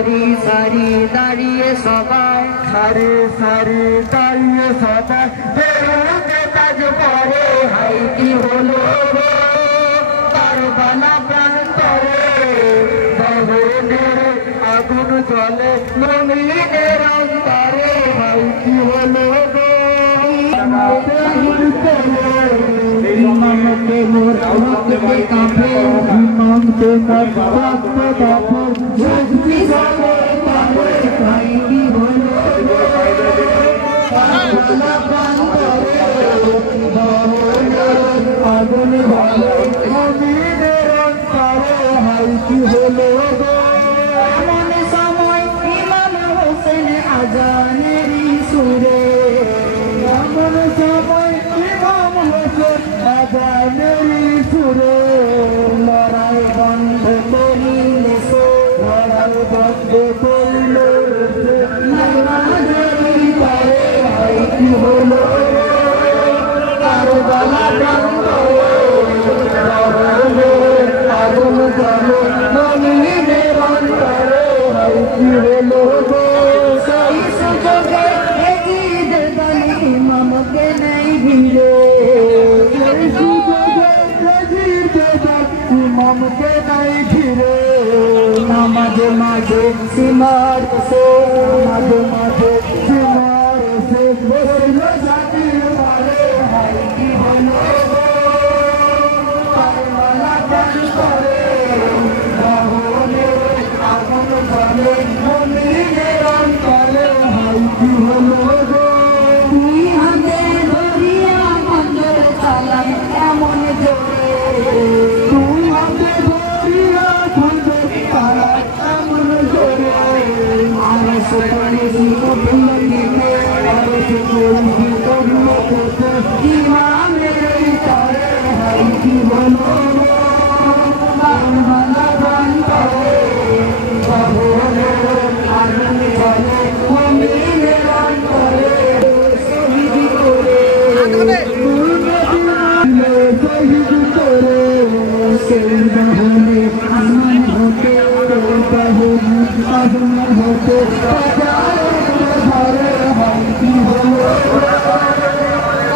সারি সারি দাঁড়িয়ে সবাই সারি সারি দাঁড়িয়ে সবাই বেরোতে কাজ করে হাই কি হলো কারবালা প্রান্তরে দহনের আগুন জলে নমিনের অন্তরে হাই কি হলো ইমামকে মোর রক্তে কাঁপে ইমামকে মোর রক্তে কাঁপে জগতি জলে কাঁপে হাই কি হলো কারবালা প্রান্তরে দহনের আগুন জলে নমিনের অন্তরে হাই কি হলো এমন সময় ইমাম হোসেন আজানেরই সুরে এমন সময় ইমাম হোসেন আজানেরই সুরে লড়াই বন্ধ করিল লড়াই বন্ধ করিল নামাজেরই পরে হাই কি হলো কারবালা প্রান্তরে দহনের আগুন জলে নমিনের অন্তরে হাই কি হলো সেই সুযোগে এগিয়ে দেবেন ইমামকে নেই ভিড়ে সেই সুযোগে এগিয়ে দেবেন ইমামকে নেই ভিড়ে নামাজে মাঝে সীমার সে নামাজে মাঝে সীমার সে বসল জাতির পারে হাই কি হলো কারবালা প্রান্তরে দহনের আগুন জলে নমিনের অন্তরে হাই কি হলো দুই হাতে ধরিয়া মন্দির চালান এমন জোরে দুই হাতে ধরিয়া মন্দির চালান এমন জোরে আরশ করেছি উঠলে আরশ করেছি উঠলে ইমামের তরে হাই কি হলো কারবালা প্রান্তরে দহনের আগুন জলে নমিনের অন্তরে শহীদ করে শহীদ করে সেই দহনে আগুন হতে আগুন হতে ঘরে হাই কি হলো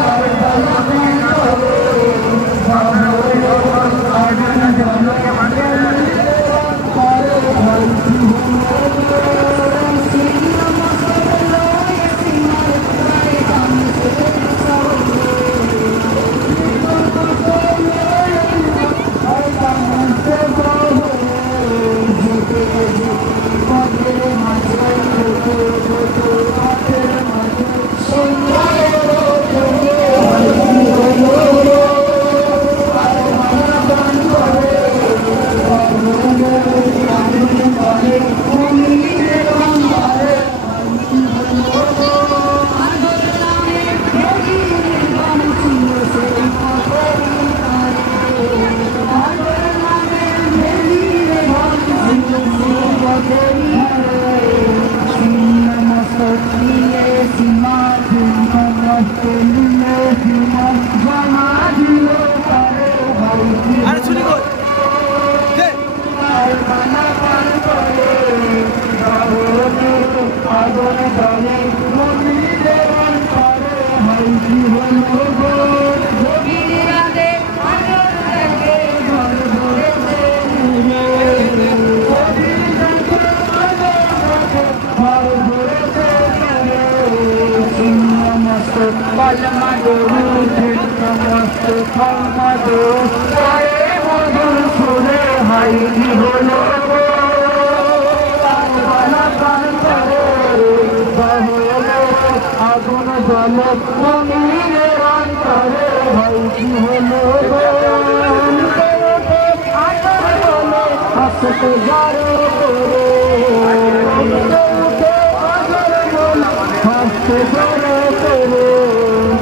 কারবালা প্রান্তরে দহনের আগুন জলে হাই কি হলো কারবালা প্রান্তরে জলে মুমিনের অন্তরে হয় কি হলো আতর বলে হাসতে যারে করে হাসতে যারে করে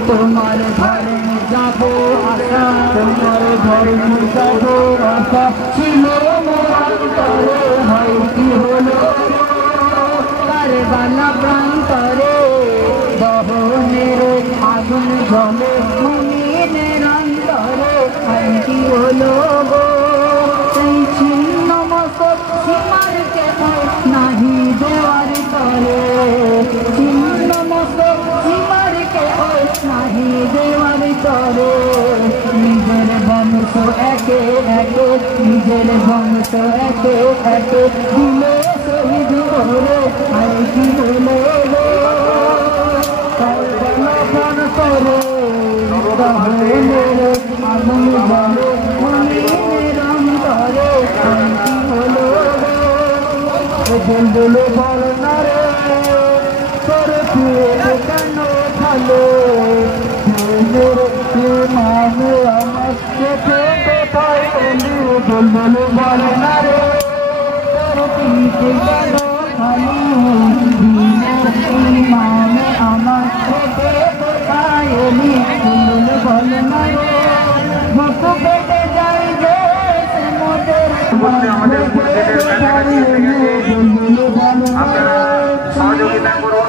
তোমার ঘরে যাবো আশা তোমার ঘরে যাবো আশা ছিল মোর অন্তরে হয় কি হলো কারবালা প্রান্তরে দহনের আগুন জলে মুমিনের অন্তরে হয় কি হলো গো সেই ছিন্ন মস্তক সীমারকে নাহি দেওয়ার তরে ছিন্ন মস্তক সীমারকে নাহি দেওয়ার তরে নিজের বংশ একে একে নিজের বংশ একে একে দিলে শহীদ করে আর কি হলো প্রাণ করে আগুন জলে মুমিনের অন্তরে আর কি হলো বলবো বল না রে তোর প্রিয় কেন ভালো মানে আমার চোখে কোথায় বলি বলবো বল না রে তোর প্রিয় কেন ভালো মানে আমার চোখে কোথায় বলি বলবো বল না রে বুক পেটে যাই যে মোদের সহযোগিতা করুন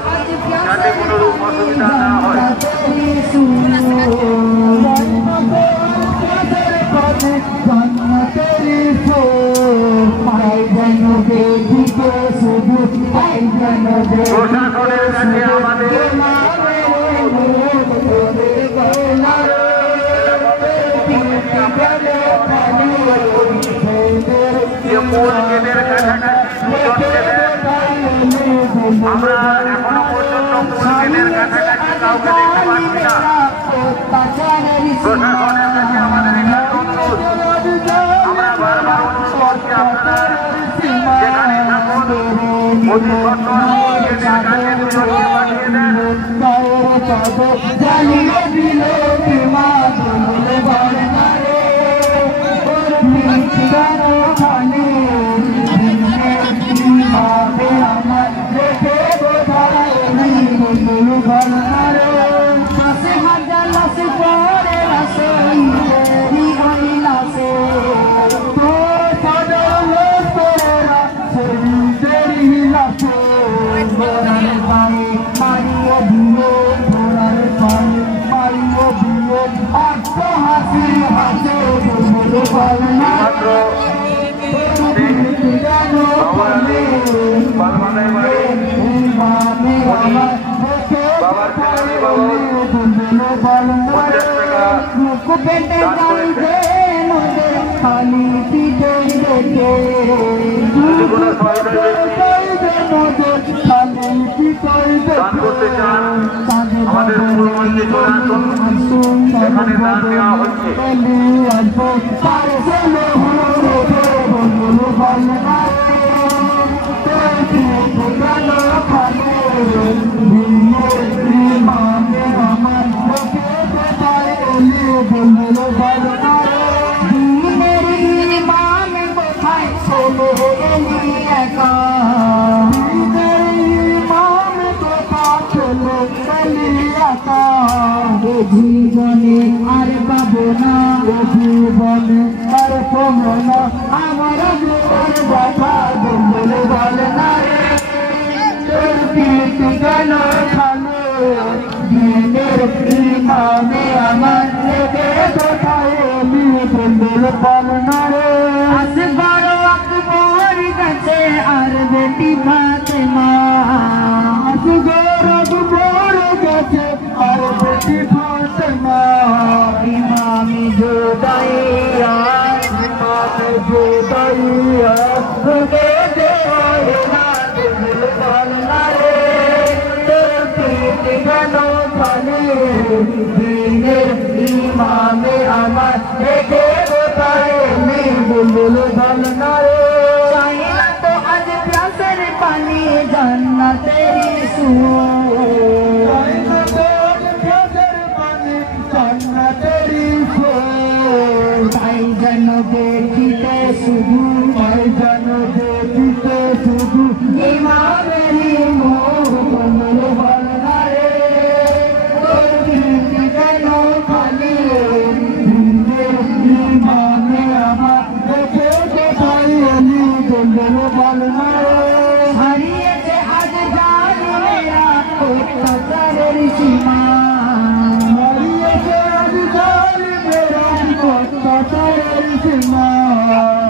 যাতে কোনো রূপ অসুবিধা না হয়। প্রশাসনের কাছে আমাদের মূল গেটের কাছাকাছি আমরা এখনো পর্যন্ত মূল গেটের কাছাকাছি কাউকে দেখতে পাচ্ছি না। প্রশাসনের কাছে আমাদের এটা অনুরোধ, আমরা বারবার অনুরোধ করছি আপনারা যেখানে থাকুন অতি সত্বর গেটের কাছে দুজনকে পাঠিয়ে দেন। দান করতে চান আমাদের পূর্ববর্তী চলে আসুন, এখানে দান দেওয়া হচ্ছে। জীবনে আর পাবো না জীবনে আর পাবো না আমার কথা বলে বলে না রে তোর পিঠ গেল খালো দিনের ইমামে আমার লেগে কোথায় বলে বলে না রে আজ বড় আকবর গেছে আর বেটি ফাতেমা আজ গৌরব বড় গেছে আর বেটি ফাতেমা ইমামি জোদাইয়া ইমামি জোদাইয়া গে দেওয়ারে না দিল বলনা রে তোর পিঠ গেল খালি দিনের ইমামে আমার লেগে কোথায় বল বলনা রে চাইনা তো আজ প্যাসের পানি জান্নাতের সুর চাইনা তো অত্যাচারের সীমা হারিয়েছে আজ জালিমের অত্যাচারের সীমা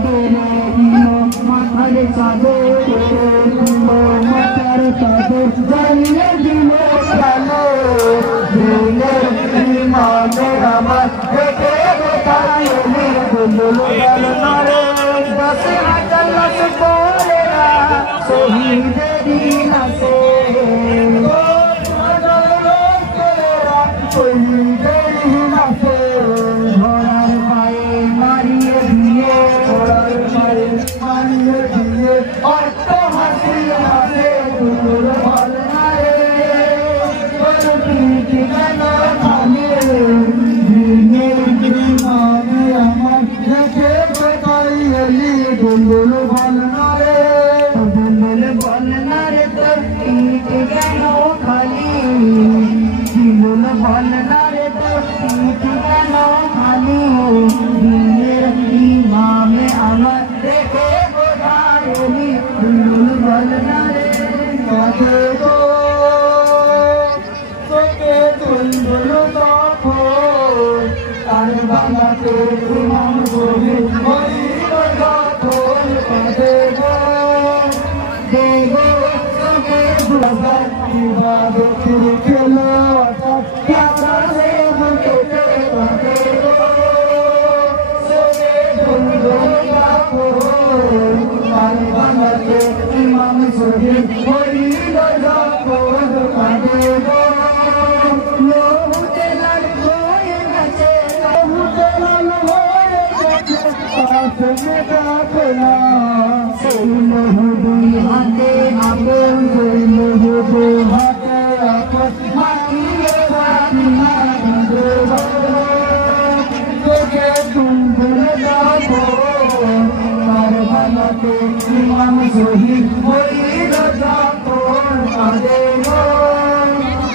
বেড়ে দিল মাথার চাদর মাথার চাদর জ্বালিয়ে দিল প্রাণে দিলের ইমানে আমার দেখে কোথায় এলি বললো নারে 10,000 লাশ পড়েরা শহীদেরই লাশে শহীদেরই লাশে ঘোড়ার পায়ে মারিয়ে দিয়ে ঘোড়ার পায়ে মারিয়ে দিয়ে অর্থ হাসি হাসে তোর বল নারে তোর পিঠ কেন খালি দিনের ইমানে আমার দেখে কোথায় এলি বলল বল নারে বলল বল নারে তোর পিঠ কেন খালি বলল বল নারে তোর পিঠ কেন খালি দিনের ইমামে আমার দেখে কোথায় এলি বলল বল নারে কাছে তো তোকে তুলল তখন তার বাবাকে ইমাম শহীদ হইল যখন কাছে গো দেগো তোকে দুবার ইবাদতের খেলো অর্থাৎ প্যারারে বুকেতে কাছে গো তোকে তুলল তখন তার বাবাকে ইমাম শহীদ হইল যখন কাছে গো হাতে আপন হাতে আপন মাটিয়ে তোকে তুমরে যাবো তার বানাতে ইমাম শহীদ হইল যখন কাঁদে গো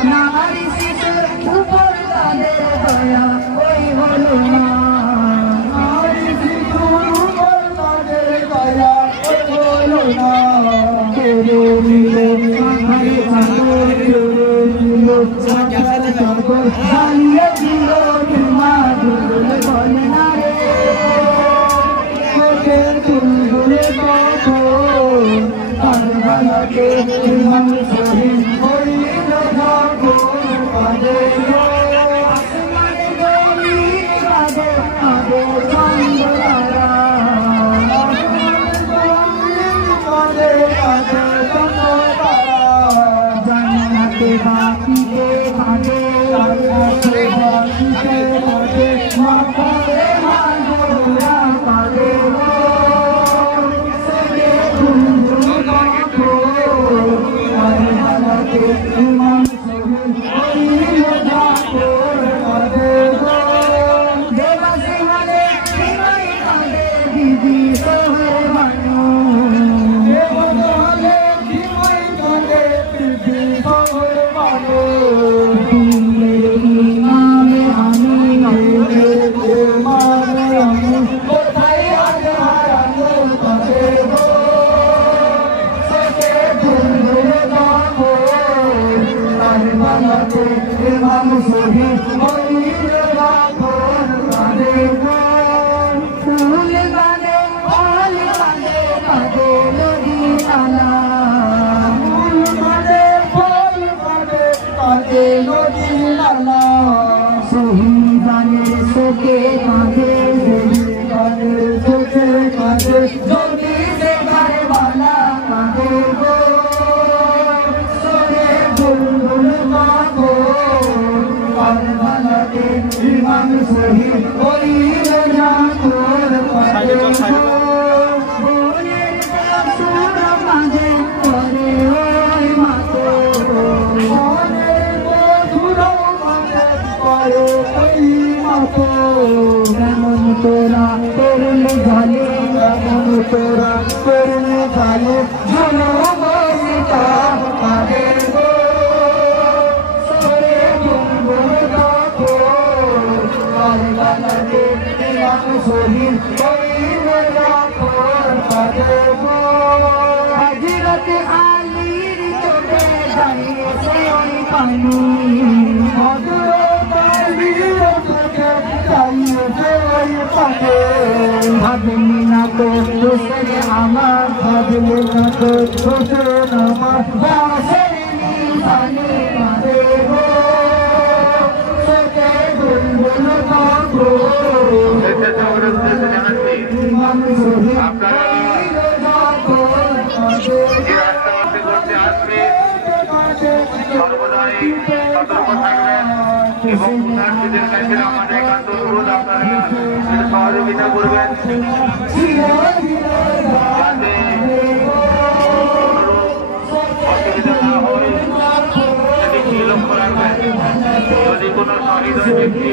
নারী শিশুর উপর তাদের দয়া ওই হলো না নারী শিশুর উপর তাদের দয়া ওই হলো না কেড়ে নিল মাথার চাদর কেড়ে নিল মাথার চাদর জ্বালিয়ে দিল মা দুল বল না রে তোকে তুলবলে তখন তার বানাতে ইমাম শহীদ হইল যখন কাঁদে গো আসমানে জমিন কাঁদে কাঁদে চন্দ্রতারা আসমানে জমিন কাঁদে কাঁদে চন্দ্রতারা জান্নাতে বাকিতে কাঁদে জান্নাতে বাকিতে কাঁদে মাথায় মাঝোরা কাঁদে গো ইমাম শহীদ হইল যখন কাঁদে গো দেবাসী হলে বিনয় কাঁদে দিদি শহর মানুষ দেবতা হলে বিনয় কাঁদে দিদি শহর মানুষ দিনের ইমামে আমি ইমামে আমি কোথায় আজ হারানো কাঁদে গো ইমাম শহীদ হইল যখন কাঁদে গো ফুল বাঁধে ফল বাঁধে বাঁধে নদী নালা ফুল বাঁধে ফল বাঁধে বাঁধে নদী নালা শহীদানের শোকে কাঁদে শহীদানের শোকে কাঁদে যদি সে কারবালা কাঁদে গো ইমাম শহীদ হইল যখন কাঁদে গো বোনের বাসুর কাঁদে করে ওই মাতো বোনের বাসুর কাঁদে করে ওই মাতো কেমন তোরা করলে ঝালে কেমন তোরা করলে ঝালে ঝুলো বসিতা কাঁদে গো ইমাম শহীদ হইল যখন কাঁদে গো হযরত আলীর চোখে দাঁড়িয়েছে পানি ভাবলি না তো দোষের আমার ভাবলি না তো দোষের আমার বাসের নিশানে মারে গো সোকে গুনগুন গো আপনারা সর্বদাই সতর্ক থাকবেন এবং পুণ্যার্থীদের কাছে আমাদের একান্ত অনুরোধ আপনারা সহযোগিতা করবেন যাতে অসুবিধা না হয় সেদিকে লক্ষ্য রাখবেন। যদি কোনো সহৃদয় ব্যক্তি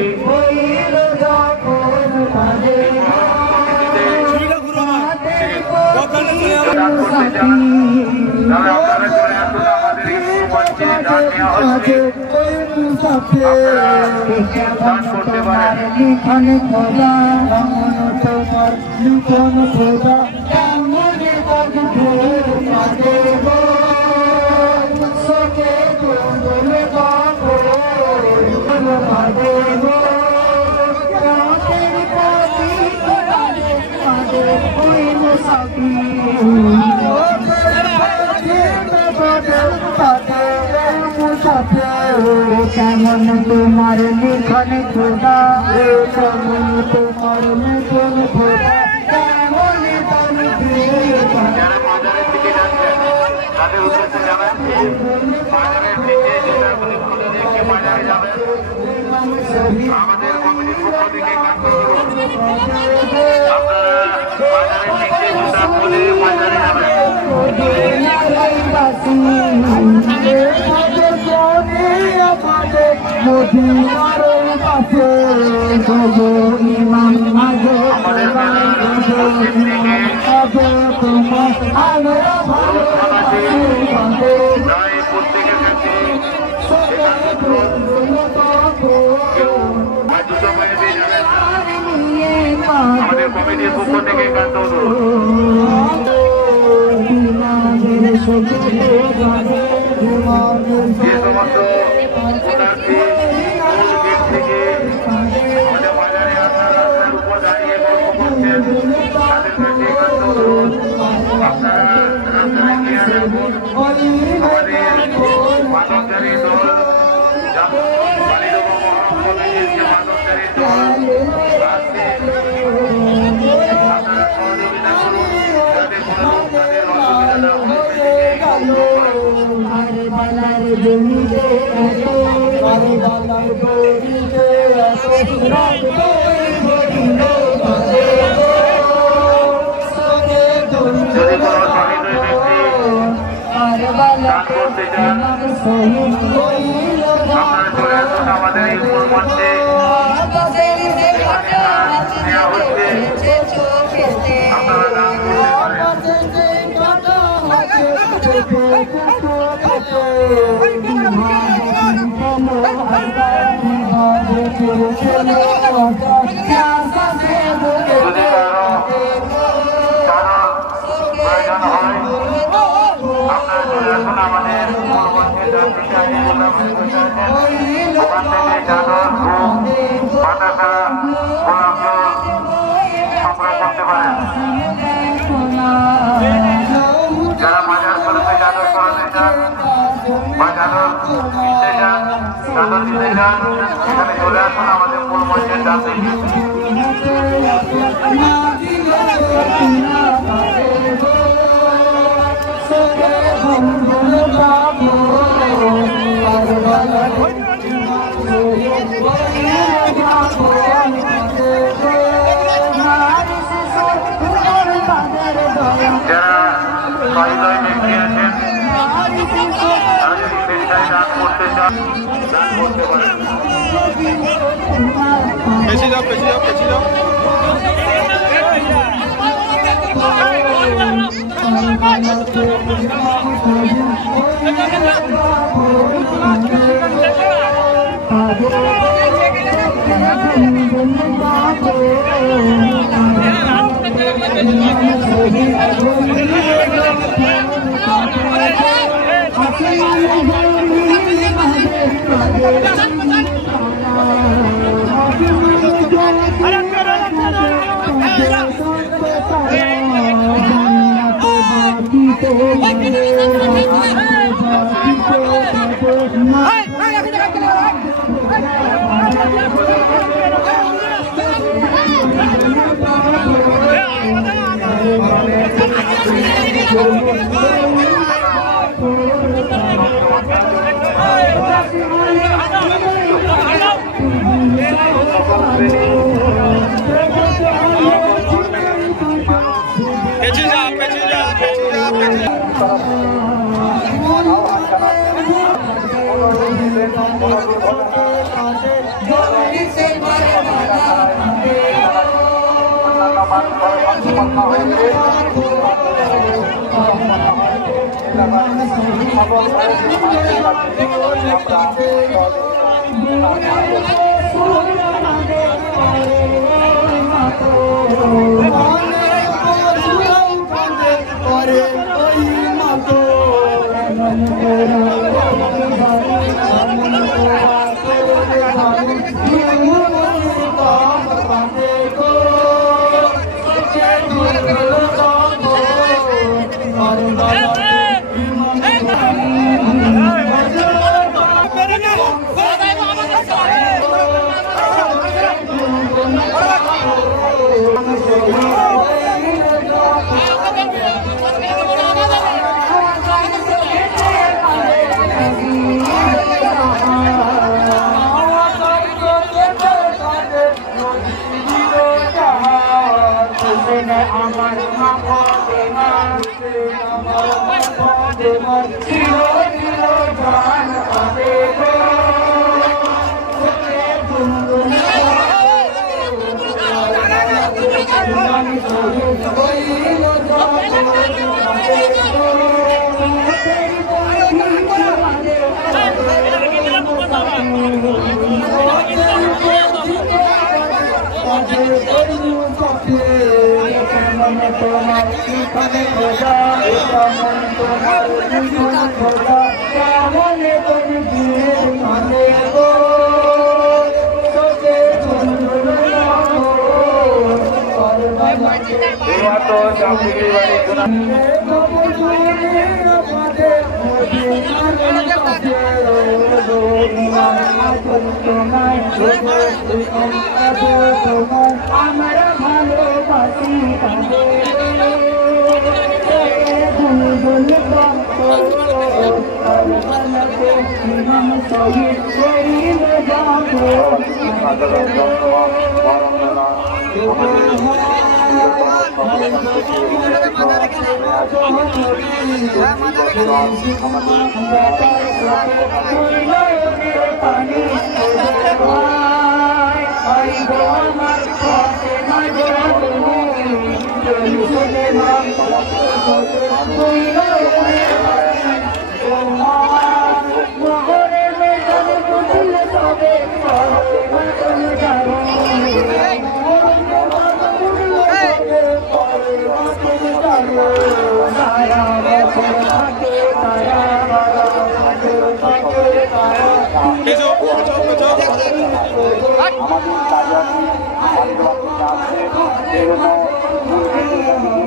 যোগদান করতে চান তাহলে আপনারা চলে আসুন আমাদের এই মঞ্চে দান নেওয়া হচ্ছে, আপনারা দান করতে পারেন। লিখনে খোদা রমন তোমার লিখন খোদা কেমন বন্ধুর মাঝে গো সোকে গুনগুন গো মাঝে গো রাতের পথি মাঝে মাঝে ওই মুসাফি কেমন তোমার লিখনে খোদা কেমন তোমার লিখন খোদা কেমন যারা বাজারের দিকে যাচ্ছেন তাদের উদ্দেশ্যে জানাচ্ছি বাজারের দিকে জুতাগুলি খুলে রেখে বাজারে যাবেন। আমাদের কমিটির পক্ষ থেকে একান্ত অনুরোধ আপনারা বাজারের দিকে জুতা খুলে বাজারে যাবেন। আমাদের পশ্চিম দিকে প্রায় প্রত্যেকের কাছে জুতো মেরে দিয়ে যাবেন। আমাদের কমিটির পক্ষ থেকে একান্ত অনুরোধ যে সমস্ত পুণ্যার্থী মূল গেট থেকে আমাদের বাজারে আসার রাস্তার উপর দাঁড়িয়ে গল্প করছেন তাদের কাছে একান্ত অনুরোধ আপনারা রাস্তায় গিয়ে আসুন। আমাদের মাদকদারি দল বালিডোবা মহরম কমিটির যে মাদকদারি দল আসছে আপনারা সহযোগিতা করুন যাতে কোনো লোক তাদের অসুবিধা না হয়। যদি কোনো সহৃদয় ব্যক্তি দান করতে চান আপনারা চলে আসুন আমাদের এই মূল মঞ্চে নেওয়া হচ্ছে, আপনারা দান করতে পারেন। যদি কারো প্রয়োজন হয় আপনারা চলে আসুন আমাদের মূল মঞ্চে যার দিকে আমি বললাম ওখান থেকে চাদর বাতাসা গোলাপ জল সংগ্রহ করতে পারেন। যারা বাজার স্বরূপে চাদর করাতে চান বা চাদর কিনতে চান চাদর দিতে চান এখানে চলে আসুন আমাদের মূল মঞ্চের ডান দিকে। যারা সহৃদয় ব্যক্তি আছেন তারা যদি স্বেচ্ছায় দান করতে চান দান করতে পারেন। পেছিয়ে যাও পেছিয়ে যাও পেছিয়ে যাও Happy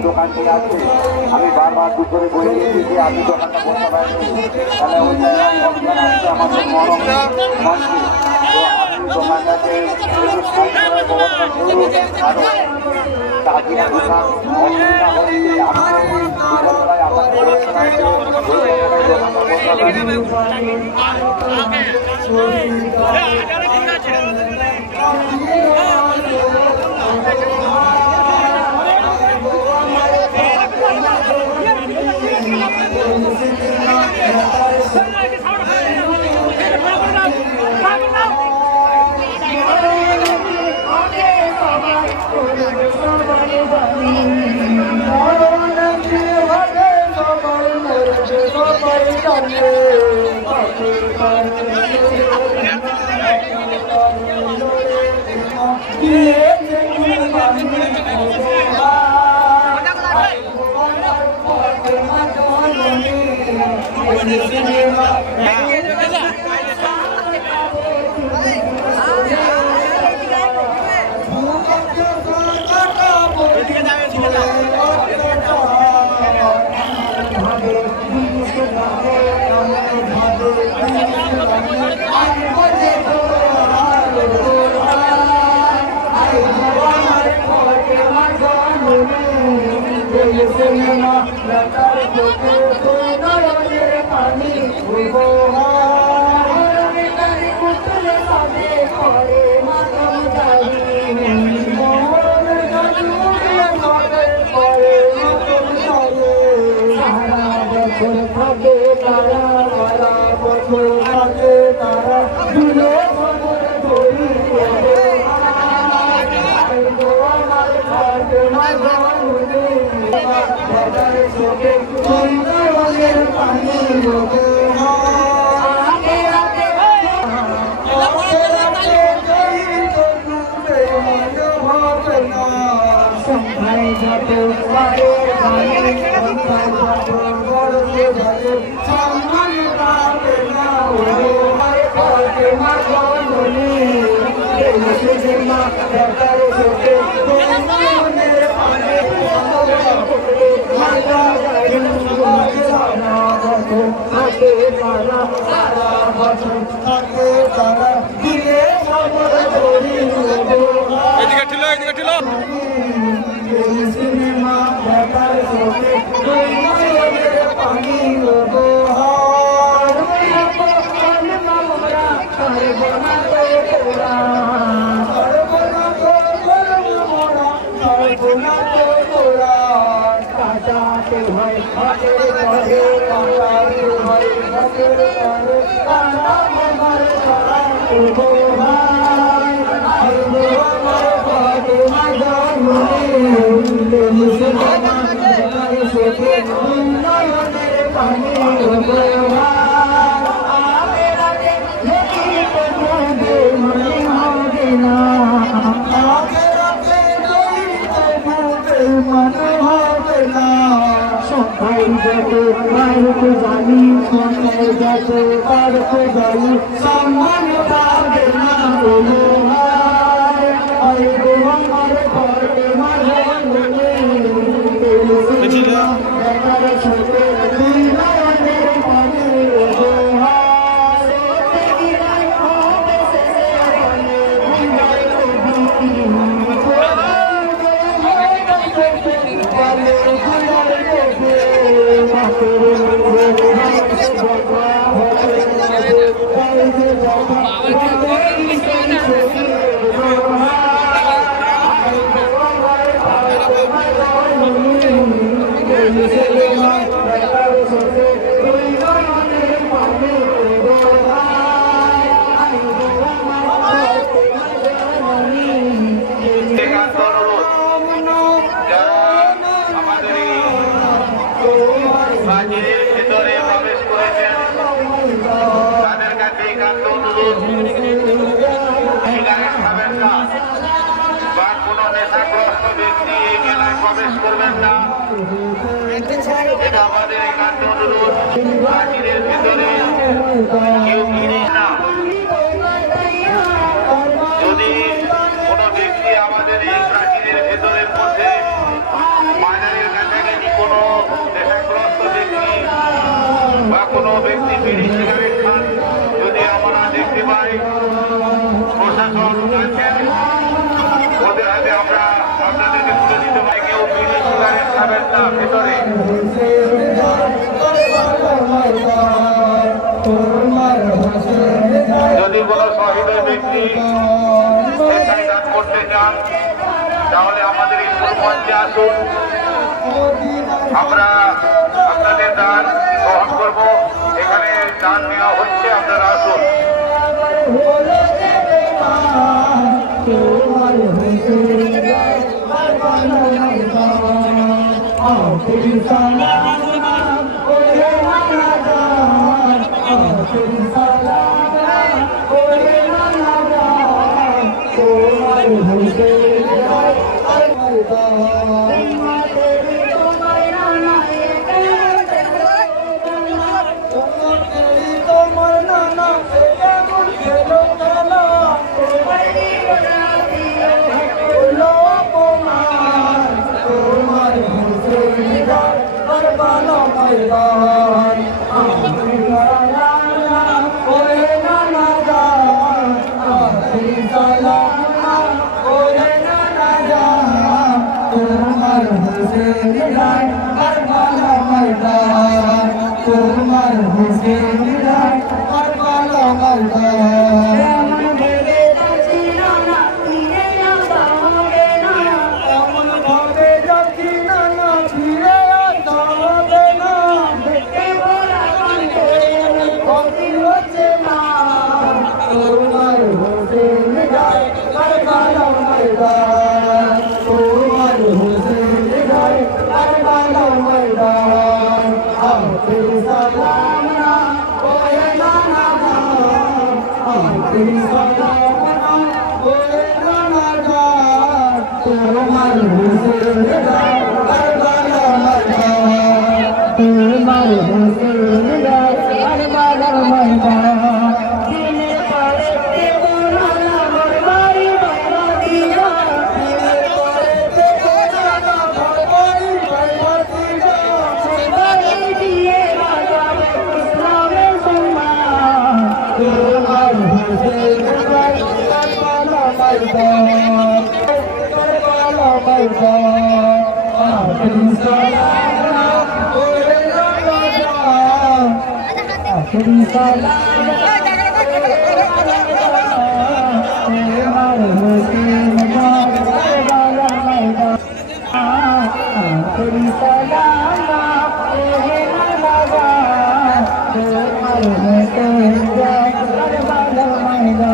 দোকানটি আছে আমি বারবার দুপুরে বলে দিয়েছি যে আপনি দোকানটা বলতে পারেন তাহলে আমাদের মরম মন্ত্রী তো আপনি দোকানটাকে ব্যবস্থা করুন আরো তাজিয়া দোকান অসুবিধা হচ্ছে আপনি দুপুরবেলায় আমাদের দিলে খবর করি আমার ফাতেমা জানুনি বাবার চোখে চন্দ্রের পানি লোকে সংখ্যায় যত পারে গানে সংখ্যায় যত বড়তে যাবে সম্মান পাবে না ওরে ফাতেমা জানুনি এসে মা বাবার চোখে চন্দ্রের পানি মাতা থাকে তারা সারা বছর থাকে তারা দিলে খবর করি এদিকে ছিল সিনেমা দেখার চোখে পানি কাটাতে হয় হাতের পরে কাটাতে হয় হাতের পরে কাটা আমার কাটাতে জানি সন্ধ্যায় যত পারতে জানি সম্মান পাবে না প্রবেশ করবেন না এটা আমাদের একান্ত অনুরোধ প্রাচীরের ভিতরে কেউ ফিরিস না যদি কোনো ব্যক্তি আমাদের এই প্রাচীরের ভেতরের মধ্যে বাজারের কাছাকাছি কোনো নেশাগ্রস্ত ব্যক্তি বা কোনো ব্যক্তি বিড়ি সিগারেট খান যদি আমরা দেখতে পাই প্রশাসন আছেন ওদের হাতে আমরা আপনাদেরকে তুলে দিতে পারি কেউ বিড়ি সিগারেট খাবেন না ভেতরে যদি কোনো শহীদ ব্যক্তি স্বেচ্ছায় দান করতে চান তাহলে আমাদের স্কুল মঞ্চে আসুন আমরা আপনাদের দান গ্রহণ করব এখানে দান নেওয়া হচ্ছে আপনারা আসুন তোমার হুসেন কারবালা ময়দান তোমার হুসেন কারবালা ময়দান দিনে পরে দেবনা মোর বাড়ি বাবা দিয়া দিনে পরে দেবনা মোর বাড়ি বাবা দিয়া সবাই দিয়ে বাজাবে ইসলামের সম্মান তোমার হুসেন কারবালা ময়দান आखिरी सलाम ओरे राजा आखिरी सलाम तेरे मारे हुसैन वाला मैदान आखिरी सलाम तेरे राजा तेरे मारे हुसैन वाला मैदान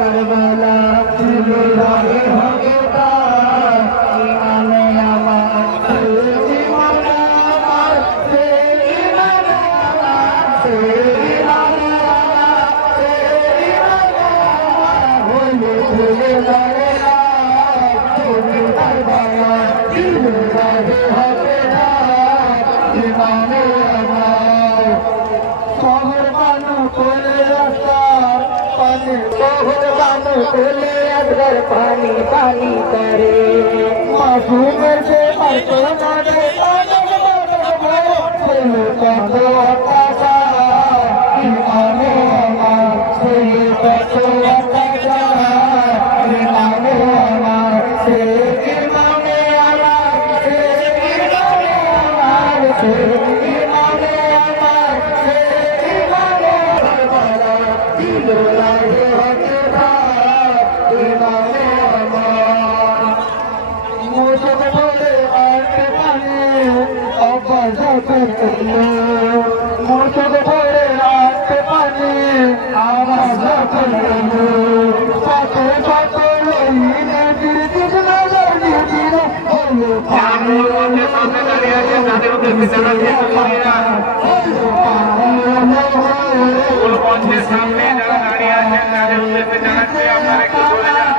करबला मैदान पानी पानी करे मासूम से मरना दे কত অত্যাচার ইমামে আমার সে ইমামে আমার সে ইমামে আমার সে ইমামে আমার সে ইমামে কারবালা দিল লাগে হতে ইমামে আমার মুসক পড়ে আনতে পারে অবাধ করলো মুসক পড়ে আনতে পারে আওয়াজ করলো পাতে পাতে লইনে দিল না লইনে দিল হলো পানি যে সামনে দাঁড়িয়ে আছে তাদের উদ্দেশ্যে জানাচ্ছি মূল মঞ্চের সামনে যারা দাঁড়িয়ে আছেন তাদের উদ্দেশ্যে জানাচ্ছি আপনারা একটু চলে যান।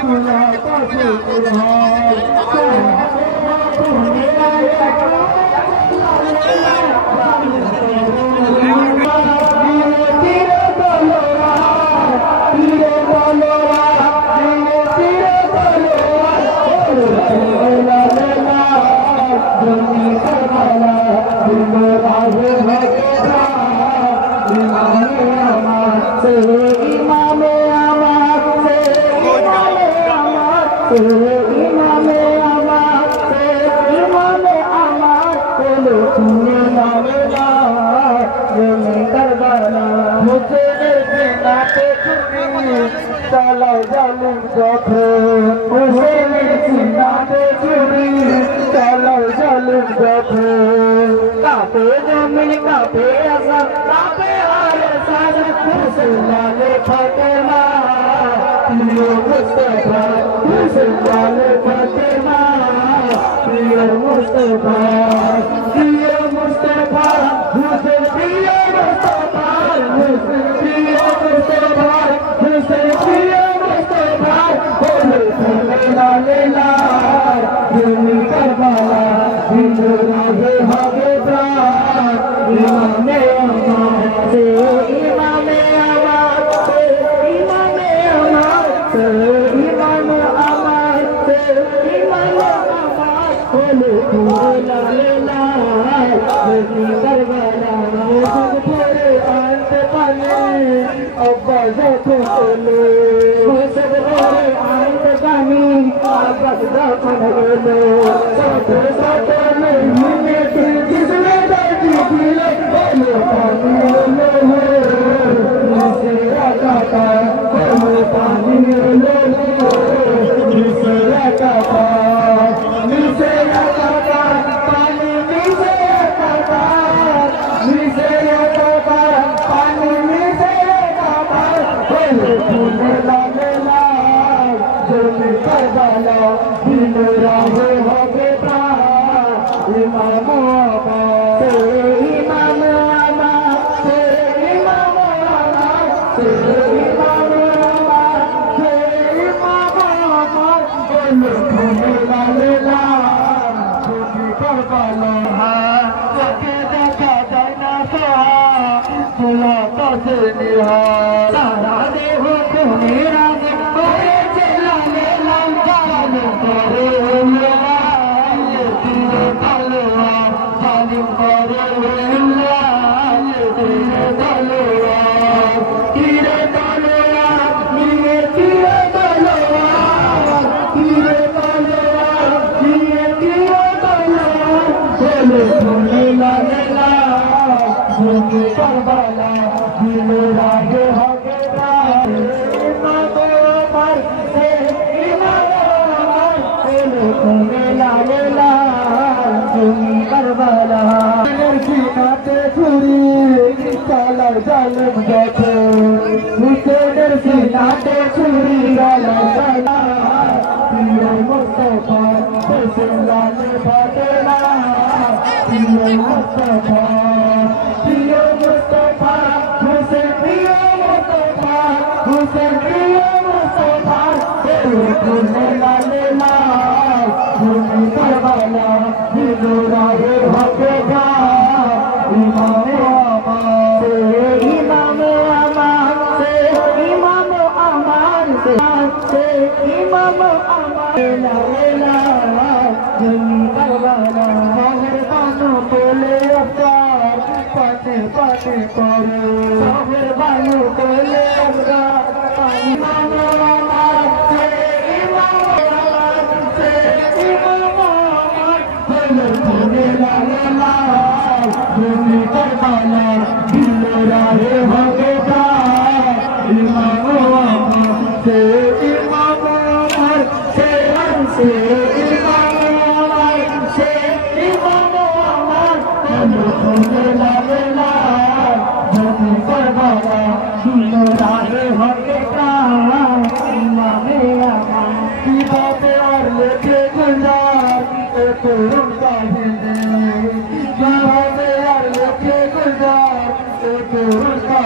Thank you.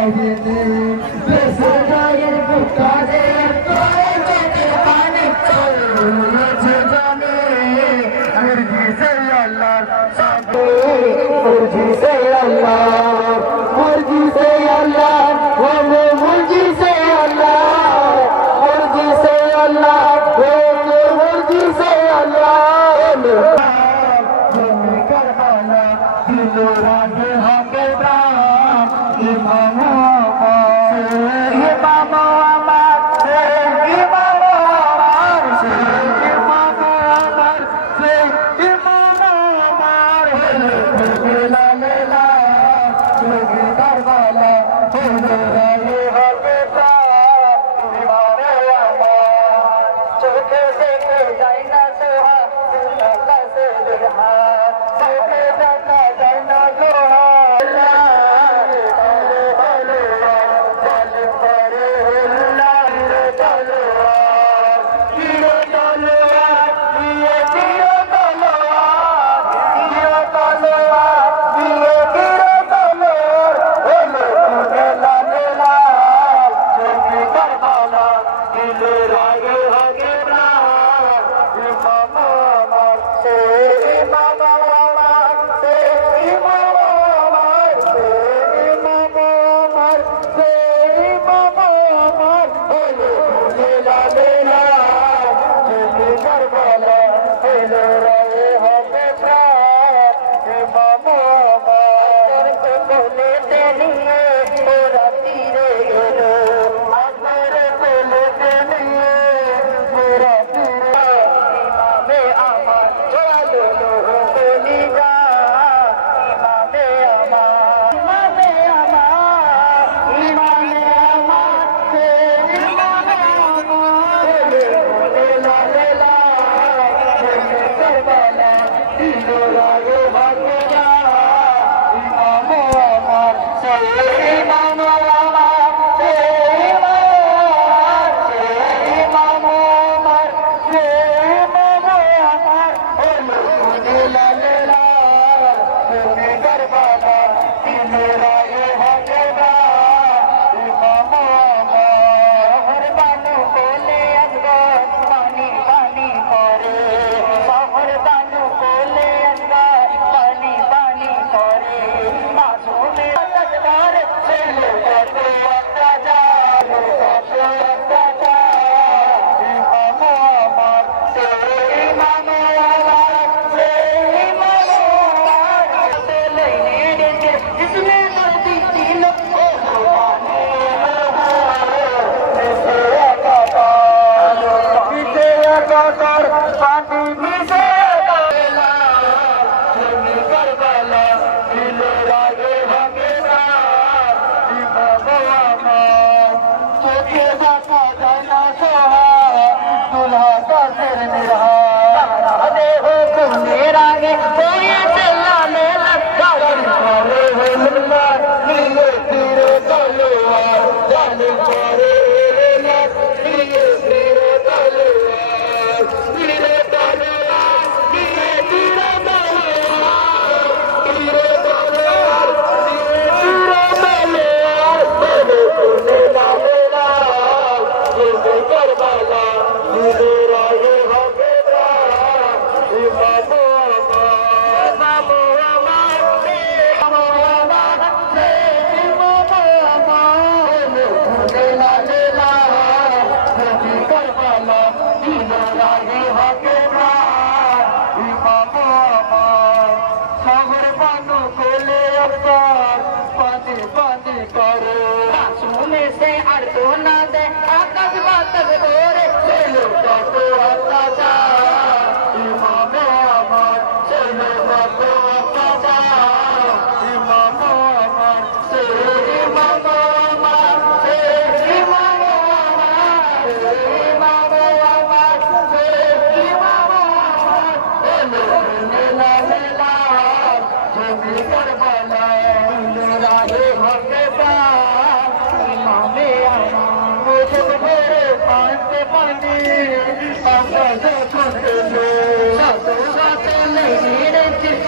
Thank you.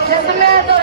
जिसमें तो